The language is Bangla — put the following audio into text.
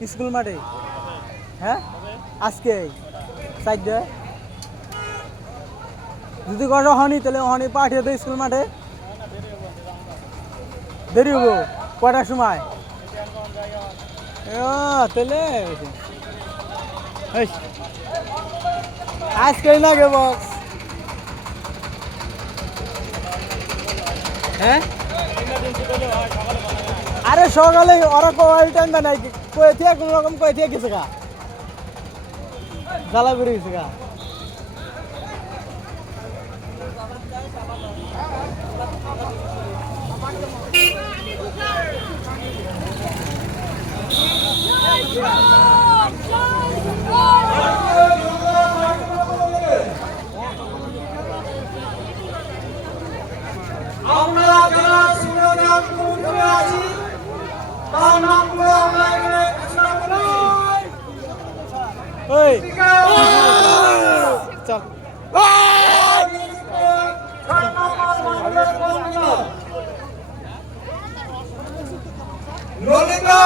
স্কুল মাঠে হ্যাঁ আজকে সাইডে যদি কটা হনি তাহলে হনি পাঠিয়ে দেয় স্কুল মাঠে দেরি হবো কটার সময় তাহলে আজকেই লাগে বক্স হ্যাঁ আরে সকালে ওরা কয়েল টাইমটা নাই কয়ে থেকে কোনো রকম কয়ে থেকে গেছে গা জ্বালা বেড়ে গেছে গা আমরা যারা শিরোনাম করে আছি তার নামগুলো আমরা এখানে ঘোষণা করি। ওই চল ললিতা